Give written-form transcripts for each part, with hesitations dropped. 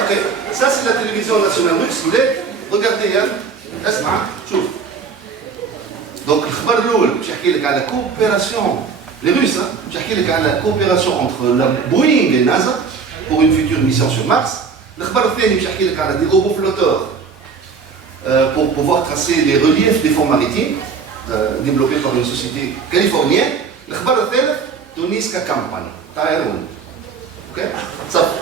Ok, ça c'est la télévision nationale russe. Vous voulez regardez, Yann, اسمع شوف. Donc الخبر الأول باش يحكي لك على coopération, les Russes, باش يحكي لك على coopération entre la Boeing et NASA pour une future mission sur Mars. الخبر الثاني باش يحكي لك على des robots flotteurs pour pouvoir tracer les reliefs des fonds maritimes développés par une société californienne. الخبر الثالث تونس ككمباني طائرون. اوكي؟ صافي.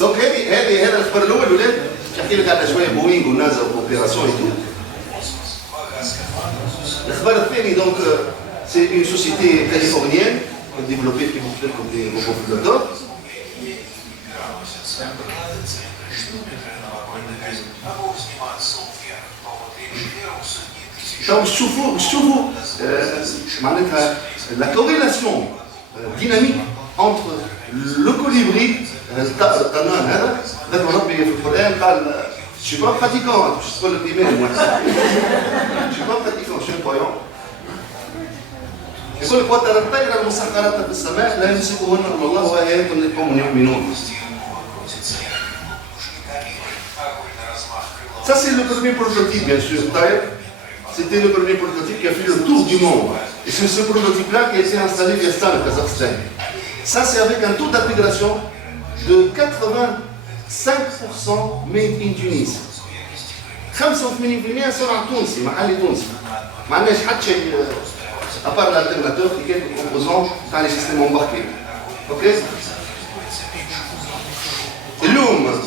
دونك هذا الخبر الاول ولاد نحكي لك على شويه بوينغ ونازا واوبيراسيون اي تو. الخبر الثاني دونك سي اون سوسيتي كاليفورنيين ديفلوبي في لكم دي روبو فلوتور. Donc شوفوا معناتها la corrélation dynamique entre le colibri الطنان هذا ذكر ربي في القرآن قال je suis pas pratiquant je suis pas le primaire moi je suis pas pratiquant je suis un croyant يقول لك وترى الطير المسخرات في السماء لا يمسكهن الا الله وآيات لقوم يؤمنون. Ça c'est le premier prototype bien sûr. C'était le premier prototype qui a fait le tour du monde. Et c'est ce prototype-là qui a été installé via ça, le Kazakhstan. Ça c'est avec un taux d'intégration de 85% made in Tunis. 85% صنع تونسي محلي تونسي. ما عندناش حتى شيء à part l'alternateur qui est quelques composants dans les systèmes embarqués. Ok? اليوم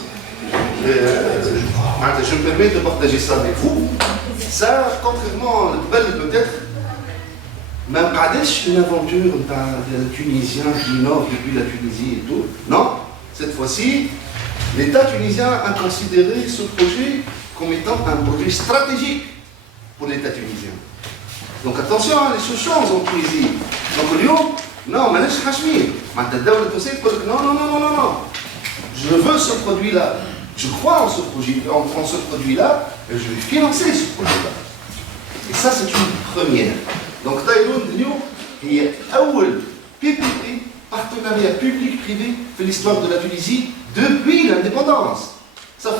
je me permets de partager ça avec vous. Ça, contrairement à peut-être, ما قعدش une aventure d'un Tunisien qui innove depuis la Tunisie et tout. Non, cette fois-ci, l'État tunisien a considéré ce projet comme étant un projet stratégique pour l'État tunisien. Donc attention, les choses changent en Tunisie. Donc اليوم non, ماناش حاشمين. معناتها الدولة التونسية تقول لك non. Je veux ce produit-là. Je crois en ce produit-là et je vais financer ce projet-là. Et ça, c'est une première. Donc, Taïloun, il y a un PPP, partenariat public-privé, fait l'histoire de la Tunisie depuis l'indépendance. Sauf.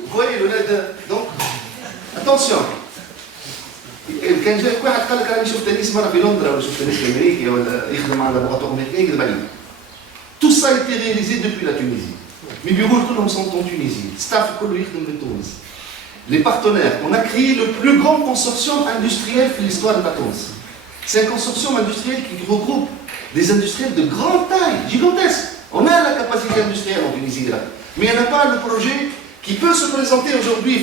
Vous voyez le LED. Donc, attention. كان جاي واحد قال لك راني شفت تنس مره في لندن ولا شفت تنس في امريكا ولا يخدم على لابوراتوار امريكي يكذب عليك. Tout ça a été réalisé depuis la Tunisie. Mes bureaux tous sont en Tunisie. Staff كله يخدم من تونس. Les partenaires, on a créé le plus grand consortium industriel de l'histoire de la Tunis. C'est un consortium industriel qui regroupe des industriels de grande taille, gigantesques. On a la capacité industrielle en Tunisie là. Mais on n'a pas le projet qui peut se présenter aujourd'hui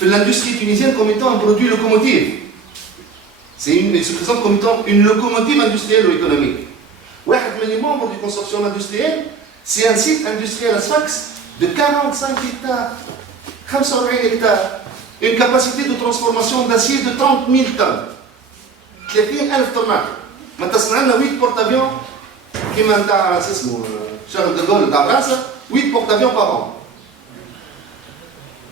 de l'industrie tunisienne comme étant un produit locomotive. Il se présente comme étant une locomotive industrielle ou économique. Les membres du consortium industriel, c'est un site industriel à Sfax de 45 hectares, 45 hectares, une capacité de transformation d'acier de 30 000 tonnes, 30 000 tonnes. Maintenant, on a 8 porte-avions qui m'ont Charles de Gaulle dans France, 8 porte-avions par an.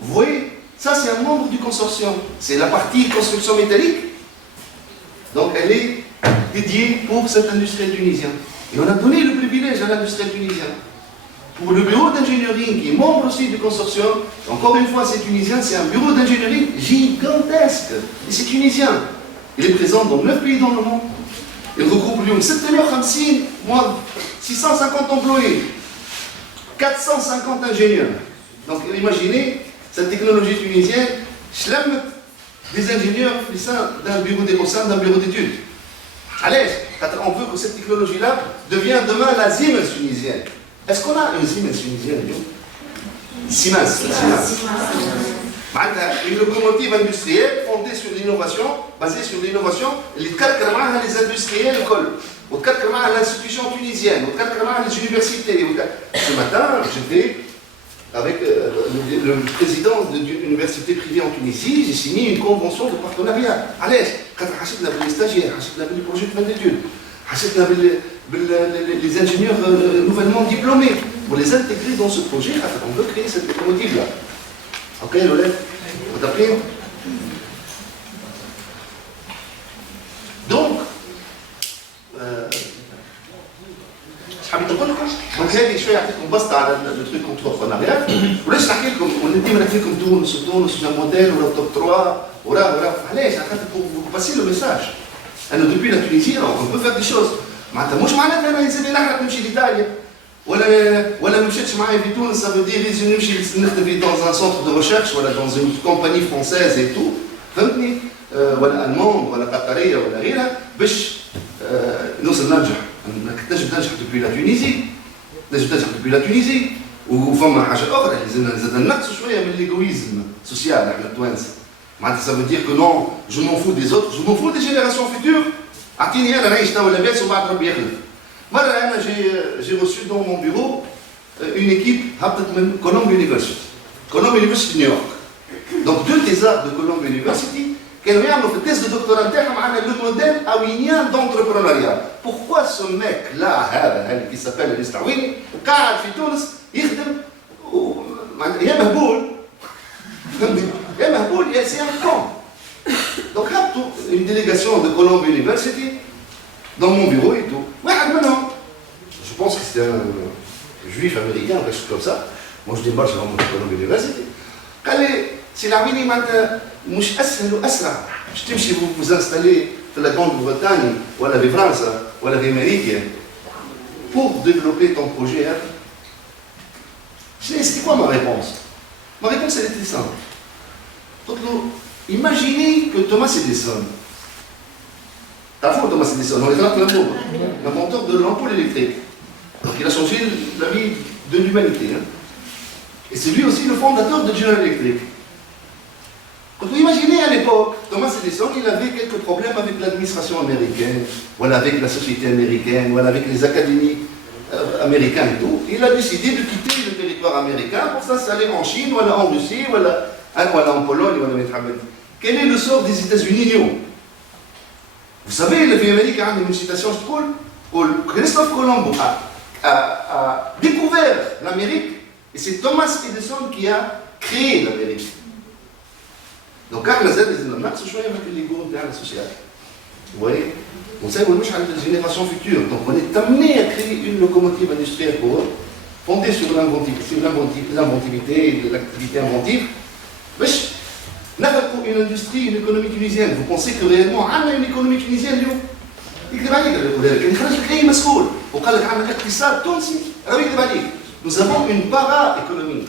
Vous voyez, ça c'est un membre du consortium, c'est la partie construction métallique. Donc elle est dédiée pour cet industriel tunisien. Et on a donné le privilège à l'industriel tunisien. Pour le bureau d'ingénierie, qui est membre aussi du consortium, encore une fois c'est tunisien, c'est un bureau d'ingénierie gigantesque. Et c'est tunisien. Il est présent dans 9 pays dans le monde. Il regroupe 650 employés, 450 ingénieurs. Donc imaginez, cette technologie tunisienne, des ingénieurs au sein d'un bureau d'études. Allez, on veut que cette technologie-là devienne demain la Siemens tunisienne. Est-ce qu'on a une Siemens tunisienne? Siemens. Une locomotive industrielle fondée sur l'innovation, basée sur l'innovation, les industriels l'institution tunisienne, les universités. Ce matin, j'étais avec le président d'une université privée en Tunisie, j'ai signé une convention de partenariat. Allez, quand on a les stagiaires, on a les projets de fin d'études, on a les ingénieurs nouvellement diplômés pour les intégrer dans ce projet. On veut créer cette locomotive-là. Ok, Lolette? Vous appelez? Donc, donc هذه شويه يعطيكم بسطه على التروك انتربرونيال ولاش نحكي لكم وديما نحكي لكم تونس موديل ولا توب 3 وراه علاش على خاطر باسي لو ميساج انه دوبي لا تونيزي اون بو فير دي شوز معناتها مش معناتها انا يلزمني نحرق نمشي لايطاليا ولا ما مشيتش معايا في تونس ça veut dire لازم نمشي نخدم في dans un centre de recherche ولا dans une compagnie française et tout فهمتني ولا المانيا ولا قطريه ولا غيرها باش نوصل ننجح تنجم تنجح دوبي لا تونيزي تنجم تنجح دوبي لا تونيزي وفما حاجه اخرى لازمنا زاد نقصوا شويه من ليغويزم سوسيال احنا التوانسه معناتها ça veut dire que non je m'en fous des autres je m'en fous des générations futures اعطيني انا نعيش توا لاباس وبعد ربي يخلف مره انا j'ai reçu dans mon bureau une équipe هبطت من كولومبيا يونيفرسيتي كولومبيا يونيفرسيتي نيويورك donc deux thésards de Columbia University كانوا يعملوا في التيست دو دكتوراه نتاعهم على لو موديل اوينيان دونتربرونيا بوركوا سو ميك لا هذا اللي سابيل الاستعويني قاعد في تونس يخدم يا مهبول يا مهبول يا سي ان كون دونك هبطوا une délégation de Columbia University dans mon bureau et tout واحد منهم je pense que c'était un juif américain ou quelque chose comme ça moi je démarche dans Columbia University قال لي سي العويني معناتها مش اسهل واسرع باش تمشي وزانستالي في لا Grande Bretagne ولا في فرنسا ولا في امريكا pour développer ton projet. C'était quoi ma réponse? Ma réponse elle était simple. Donc imaginez que Thomas Edison, Thomas Edison, on est l'inventeur de l'ampoule électrique. Donc il a changé la vie de l'humanité. Hein. Et c'est lui aussi le fondateur de General Electric. Donc vous imaginez à l'époque, Thomas Edison, il avait quelques problèmes avec l'administration américaine, voilà, avec la société américaine, voilà, avec les académies américaines et tout. Il a décidé de quitter le territoire américain pour s'installer en Chine, voilà, en Russie, voilà, en Pologne, voilà. Quel est le sort des États-Unis? Vous savez, le pays américain a une citation, Christophe Colomb a découvert l'Amérique et c'est Thomas Edison qui a créé l'Amérique. Donc, quand on a des énormes شوية avec l'ego interne social. Vous voyez? On sait qu'on est la génération future. Donc, on est amené à créer une locomotive industrielle pour eux, fondée sur l'inventivité et l'activité inventive. Mais, nous une industrie, une économie tunisienne. Vous pensez que réellement, on a une économie tunisienne, Lyon? Nous avons une para-économie.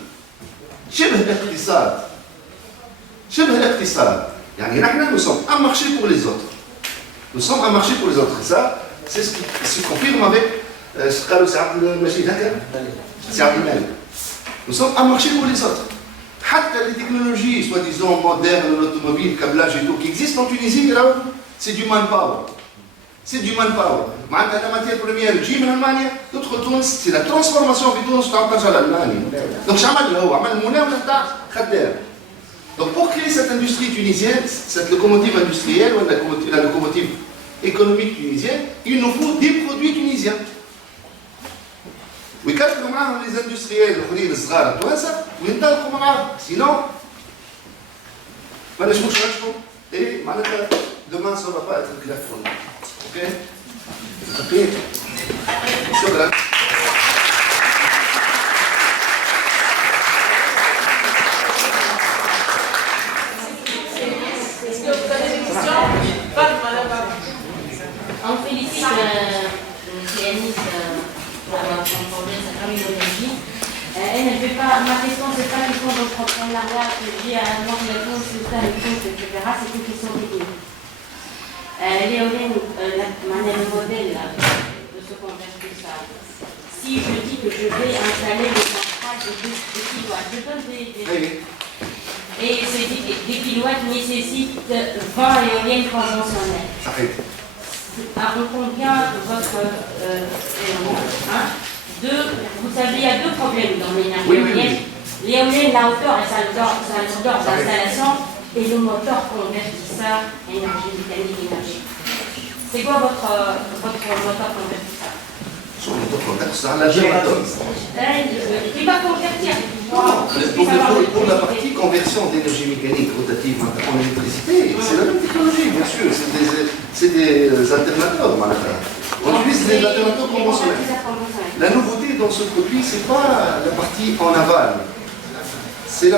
شبه الاقتصاد يعني نحن nous sommes un marché pour les autres. Nous sommes un marché pour les autres. Et ça, c'est ce qui se confirme avec ce que قالوا سي عبد المجيد هكا سي عبد الملك. Nous sommes un marché pour les autres. حتى les technologies soi-disant modernes, l'automobile, câblage et tout qui existent en Tunisie, c'est du manpower. C'est du manpower. معناتها la matière première تجي من المانيا تدخل تونس c'est la transformation في تونس تعطيها لألمانيا. Donc شو عمل هو؟ عمل المناولة تاع خدام. Donc pour créer cette industrie tunisienne, cette locomotive industrielle, ou la locomotive économique tunisienne, il nous faut des produits tunisiens. ويكتبوا معاهم les industriels الاخرين الصغار التوانسه وينطلقوا معاهم sinon ما نجموش ننجحوا et معناتها demain ça va pas être clair pour nous. Ok? Ok? شكرا. On félicite Clénis pour avoir transformé sa terminologie. Elle ne fait pas, ma question, c'est pas une question d'entrepreneuriat que j'ai à l'organisation, c'est ça, les choses, etc. C'est une question technique. Léoline, le modèle de ce convertissable. Si je dis que je vais installer des centrales de 10 kilowatts, je donne et des kilowatts nécessitent 20 éoliennes conventionnelles. On combien votre vous savez, il y a deux problèmes dans l'énergie éolienne. L'éolienne, la hauteur et sa longueur d'installation et le moteur convertisseur énergie mécanique énergie. C'est quoi votre moteur convertisseur? شو اللي تخرج تقص على الجيراتور. Il va convertir. Pour la partie conversion d'énergie mécanique rotative en électricité, c'est la même technologie, bien sûr. C'est des alternateurs. On utilise des alternateurs conventionnels. La nouveauté dans ce produit, ce n'est pas la partie en aval. C'est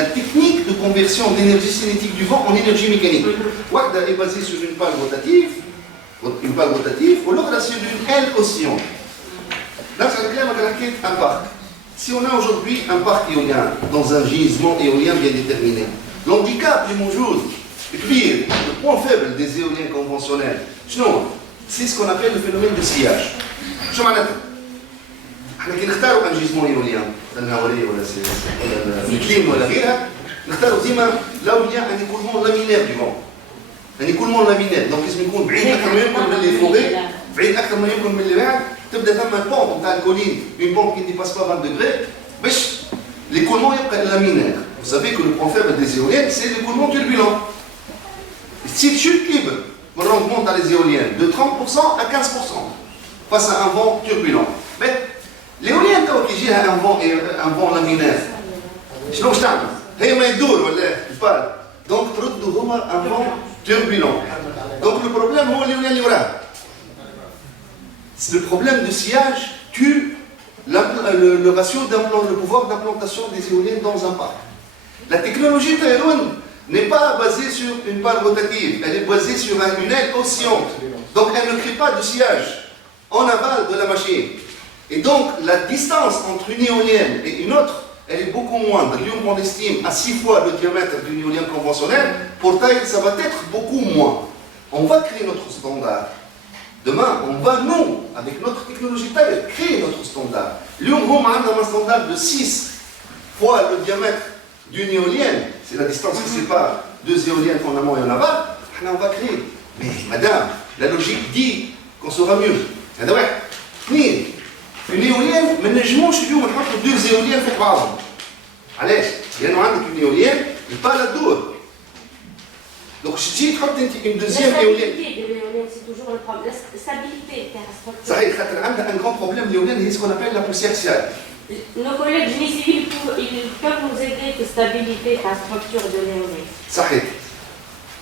la technique de conversion d'énergie cinétique du vent en énergie mécanique. Wahda est basée sur une pale rotative, ou l'autre sur une aile oscillante. Là, ça réclame un parc. Si on a aujourd'hui un parc éolien dans un gisement éolien bien déterminé, l'handicap du موجود كبير, le point faible des éoliens conventionnels, c'est ce qu'on appelle le phénomène de sillage. شو معناتها؟ احنا كي نختاروا ان جيزمون ايوليان النهوريه ولا الكليم ولا غيرها نختاروا ديما الاولياء ان يكونوا لامينير دي فون ان يكونوا لامينير دونك لازم يكون بعيد اكثر ما يمكن من اللي فوقيه بعيد اكثر ما يمكن من اللي بعد تبدا ثم البومب نتاع الكولين اون بومب كي ديباس با 20 دوغري باش ليكولمون يبقى لامينير. Vous savez que le point faible des éoliennes c'est l'écoulement turbulent. Si chute libre le rendement dans les éoliennes de 30% à 15% face à un vent turbulent. Mais l'éolienne qui gère un vent laminaire, شنو باش تعمل؟ هي ما يدور ولا البال دونك تردوا هما un vent turbulent. Donc le problème هو l'éolien اللي وراه. Le problème de sillage tue le ratio le pouvoir d'implantation des éoliennes dans un parc. La technologie Taïwan n'est pas basée sur une pale rotative, elle est basée sur une aile oscillante. Donc elle ne crée pas de sillage en aval de la machine. Et donc la distance entre une éolienne et une autre, elle est beaucoup moindre. L'une on estime à 6 fois le diamètre d'une éolienne conventionnelle, pour taille ça va être beaucoup moins. On va créer notre standard. Demain, on va, nous, avec notre technologie taille, créer notre standard. L'une on a un standard de 6 fois le diamètre d'une éolienne, c'est la distance qui sépare deux éoliennes en amont et en aval, on va créer. Mais madame, la logique dit qu'on sera mieux. Une éolienne, mais nous avons deux éoliennes pour بعضهم. علاش؟ لأنه عندك une éolienne et pas la tour. Donc si tu تحط انت une deuxième éolienne. C'est toujours le problème. La stabilité. صحيح خاطر عندها un grand problème l'éolienne هي ce qu'on appelle la poussière axiale. Nos collègues génie civil ils peuvent nous aider de stabilité la structure de l'éolienne. صحيح.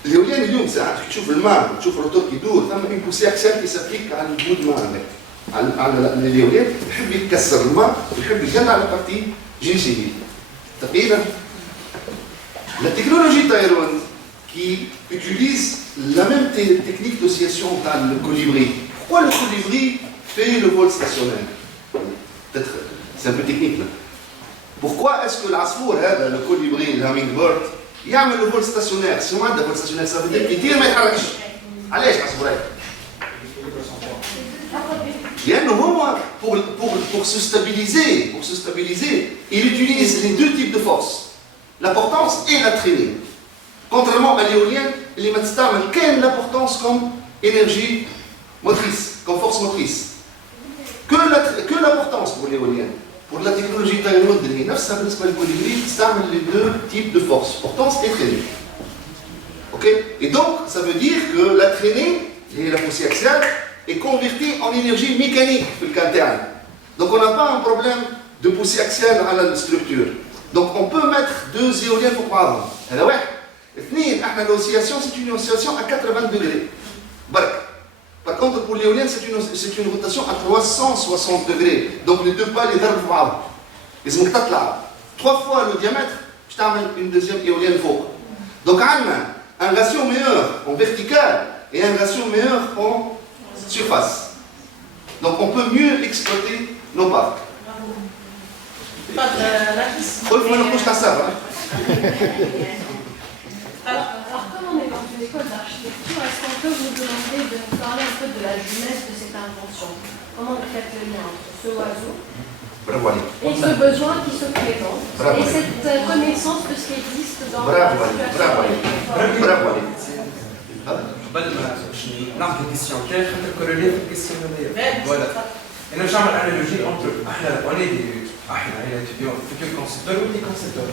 l'éolienne اليوم ساعات تشوف الماء تشوف الروتور كيدور ثم une poussière axiale qui s'applique على الجود الماء على l'éolienne يحب يكسر الماء ويحب يجمع على بارتي جيني سيفيل. تقريبا la technologie Taïwan qui utilise la même technique d'oscillation dans le colibri. Pourquoi le colibri fait le vol stationnaire? Peut-être c'est un peu technique là. Pourquoi est-ce que l'asfour, le colibri, l'hummingbird, il y a le vol stationnaire? Si on a le vol stationnaire, ça veut dire qu'il tire mais il ne s'arrête pas. Allez, je pense pour se stabiliser, il utilise les deux types de force, la portance et la traînée. Contrairement à l'éolienne, il met l'importance comme énergie motrice, comme force motrice. Que la portance pour l'éolienne. Pour la technologie taïwanaise, ça veut dire les deux types de force, portance et traînée. Ok? Et donc, ça veut dire que la traînée, et la poussière axiale, est convertie en énergie mécanique, le cas interne. Donc, on n'a pas un problème de poussière axiale à la structure. Donc, on peut mettre deux éoliennes pour prendre. L'oscillation, c'est une oscillation à 80 degrés. Par contre, pour l'éolienne, c'est une rotation à 360 degrés. Donc les deux pales, les darbent بعض. Ils ont 3 fois le diamètre, je t'amène une deuxième éolienne faux. Donc on a un ratio meilleur en vertical et un ratio meilleur en surface. Donc on peut mieux exploiter nos parcs. Alors, comme on est dans une école d'architecture, est-ce qu'on peut vous demander de nous parler un peu de la jeunesse de cette invention? Comment vous faites le lien entre ce oiseau et ce besoin qui se présente et cette connaissance de ce qui existe dans la situation? قبل ما نعمل كيستيون كان خاطر كورولي في الكيستيون هذيا فوالا انا باش نعمل انالوجي اونتر احنا احنا étudiants futurs concepteurs ou des concepteurs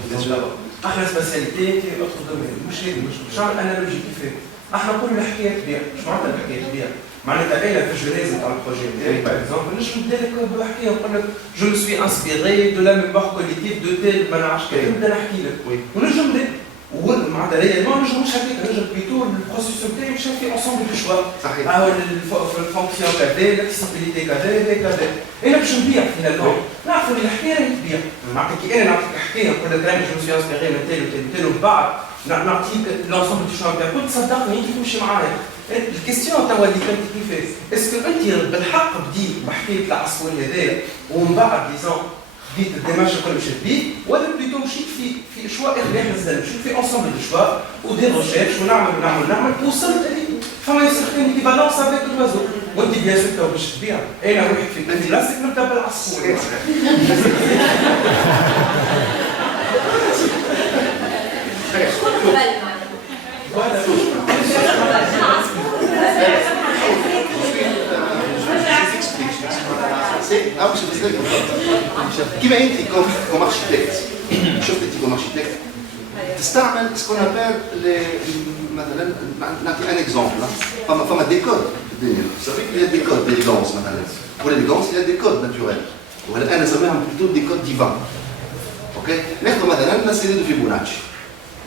احنا سبيسياليتي اوتر دومين مش باش نعمل انالوجي كيف احنا نقولوا الحكايه كبيره، مش معناتها الحكايه كبيره؟ معناتها انا في الجنازه تاع البروجي نتاعي باغ اكزومبل نجم نبدا لك بحكايه نقول لك جو مو سوي انسبيري دو لا ميموار كوليكتيف دو تيل ما نعرفش كيف نبدا نحكي لك ونجم نبدا معناتها ريالمون نجم مش هكاك نجم بليتو البروسيس نتاعي مش في انسومبل دو شوا صحيح الفونكسيون كذا لاكسيسابيليتي كذا كذا انا باش نبيع فينالمون نعرفوا اللي الحكايه راهي تبيع معناتها كي انا نعطيك حكايه نقول لك راني جو مو سوي انسبيري من تيل وتيل وتيل ومن بعد نعطيك لونسومبل دو شوا نتاعك تصدقني انت تمشي معايا. الكيستيون توا اللي كانت كيفاش اسكو انت بالحق بديت بحكايه العصفور هذايا ومن بعد ديزون بديت الديماج كل مش تبيت ولا بليتو مشيت في شوا اخر مازال مشيت في انسومبل دو شوا ودي ريشيرش ونعمل وصلت اللي فما يصير كي بالونس افيك الوازو وانت بيان سور تو باش تبيع انا واحد في انت راسك نبدا بالعصفور كيما انت كوم اركيتكت شفت انت كوم اركيتكت تستعمل سكون ابل مثلا نعطي ان اكزومبل فما دي كود في الدنيا صافي il y a des codes d'élégance مثلا pour l'élégance il y a des codes naturels وهلا انا نسميهم plutôt des codes divins اوكي ناخذ مثلا لا سيري دو فيبوناتشي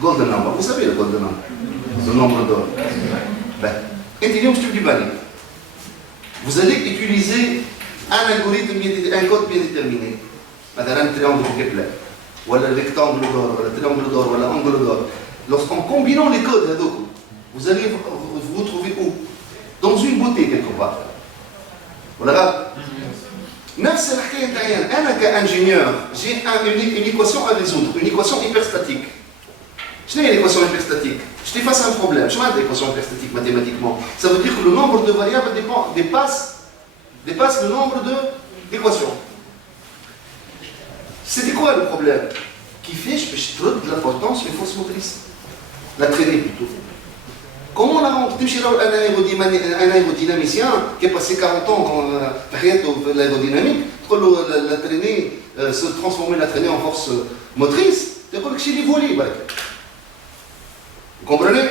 جولدن نمبر vous savez le golden number le nombre d'or انت اليوم تبدي بالي vous allez utiliser un algorithme, un code bien déterminé. Maintenant, un triangle Kepler, ou le rectangle d'or, ou le triangle d'or, ou l'angle d'or. Lorsqu'en combinant les codes, vous allez vous trouver où? Dans une beauté quelque part. Voilà. نفس الحكايه نتاعي انا كانجينيور j'ai une équation à résoudre, une équation hyperstatique. شنو هي l'équation hyperstatique? Je te face un problème. Je m'appelle l'équation hyperstatique mathématiquement. Ça veut dire que le nombre de variables dépasse le nombre d'équations. C'était quoi le problème? Qui fait que je trouve de l'importance une force motrice. La traînée plutôt. Comment on a rencontré un aérodynamicien qui a passé 40 ans dans l'aérodynamique, quand la traînée se transformer la traînée en force motrice, c'est quoi que chez les volets. Vous comprenez?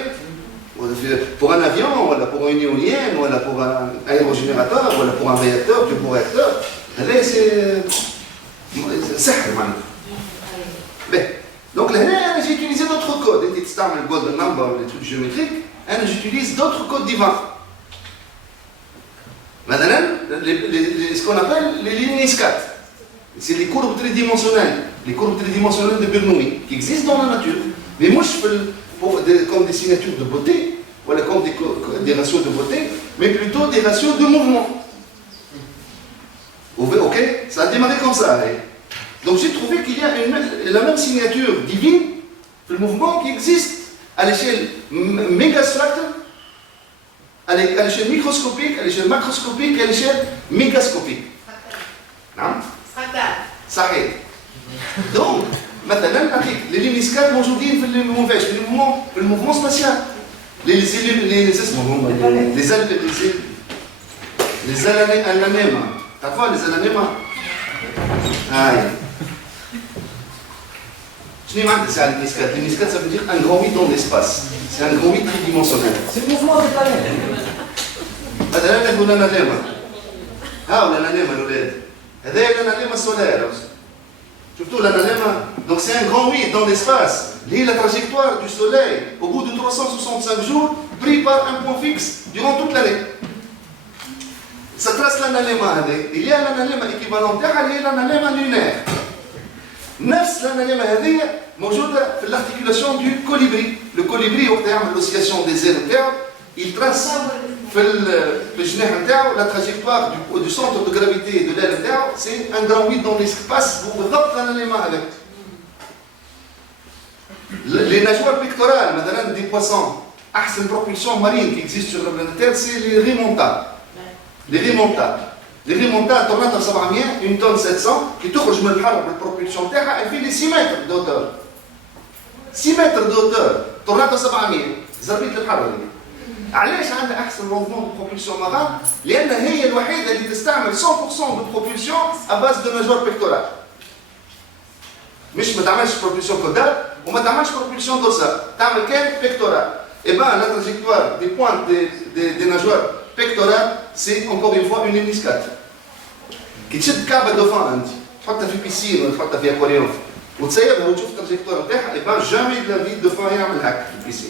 Pour un avion, voilà, pour une éolienne, voilà, pour un aérogénérateur, voilà, pour un réacteur, turboréacteur, c'est donc là, j'ai utilisé d'autres codes. Le golden number, les trucs géométriques, j'utilise d'autres codes divins. Maintenant, ce qu'on appelle les lignes ISCAT. C'est les courbes tridimensionnelles. Les courbes tridimensionnelles de Bernoulli, qui existent dans la nature. Mais moi, je fais comme des signatures de beauté, voilà, comme des ratios de beauté, mais plutôt des ratios de mouvement. Ok? Ça a démarré comme ça. Allez. Donc j'ai trouvé qu'il y a la même signature divine, le mouvement qui existe à l'échelle mégastrate, à l'échelle microscopique, à l'échelle macroscopique et à l'échelle mégascopique. صحيح. Donc, مثلا les lignes ISCAT موجودين في الموفمون spatial. les alanema. تعرفوا les alanema؟ هاي. شنو معناتها ساعة الإسكات؟ الإسكات ça veut dire un grand vide dans l'espace. C'est un grand vide tridimensionnel. C'est le mouvement des planètes. هذا نقول الأنانيما. هاو الأنانيما الأولاد. هذا الأنانيما solaire. Surtout l'ananema, donc c'est un grand vide dans l'espace. Lié la trajectoire du Soleil au bout de 365 jours, pris par un point fixe durant toute l'année. Ça trace l'ananema. Il y a l'ananema équivalent il y a l'ananema lunaire. نفس l'ananema هذه موجودة في l'articulation du colibri. Le colibri وقت يعمل l'oscillation des ailes نتاعو, il trace في الجناح نتاعو la trajectoire du centre de gravité de l'aile نتاعو, c'est un grand vide dans l'espace بالضبط l'ananema هذاك. Les nageoires pectorales, مثلا des poissons, أحسن propulsion marine qui existe sur la planète Terre, c'est les remontats. Les remontats. Les remontats, tornado 700, une tonne 700, qui تخرج من البحر بالبروبulsion تاعها, elle fait les 6 mètres de hauteur. 6 mètres de hauteur, tornado 700, زربية البحر هذه. علاش عندها أحسن موفمون de propulsion marin؟ لأن هي الوحيدة اللي تستعمل 100% de propulsion à base de nageoire pectorale. مش ما تعملش propulsion caudale وما تعملش propulsion dorsale، تعمل كان pectorale. Et bien, la trajectoire des pointes des nageoires pectorales, c'est encore une fois une hémiscate. Qui تشد كعب الدوفان انت تحطها في بيسين ولا تحطها في اكواريوم وتسيبها وتشوف التراجيكتور نتاعها اي بان جامي دو لا في الدوفان يعمل هكا في البيسين.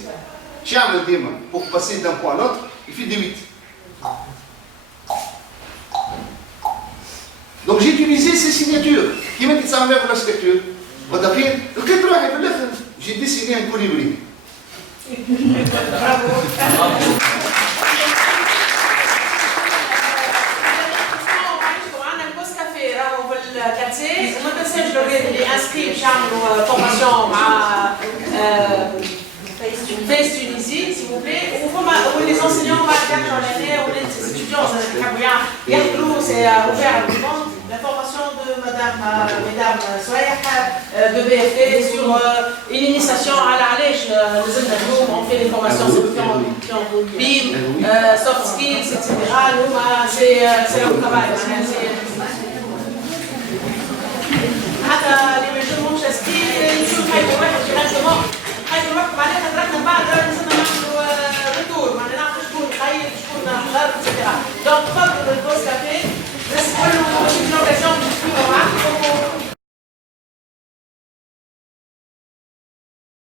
شو يعمل ديما؟ بور باسي دان بوان لوتر يفي دي 8. دونك جي utilisé ces signatures كيما تتعامل في الاركتيكتور ودقيق لقيت روحي في الاخر جي ديسيني ان كوليبري. quartier. وما تنساش الاولاد اللي انسكري باش يعملوا فورماسيون مع فيس تونيزي سي بو بلي وفما ولي زونسينيون بعد يرجعوا لهنا ولي ستوديون يحبوا يحضروا سي اوفير للموند la formation de Mesdames Soyer de BFT sur une initiation à l'Alèche, les Zendanoum, on fait des formations qui ont BIM, soft skills, etc. C'est leur travail.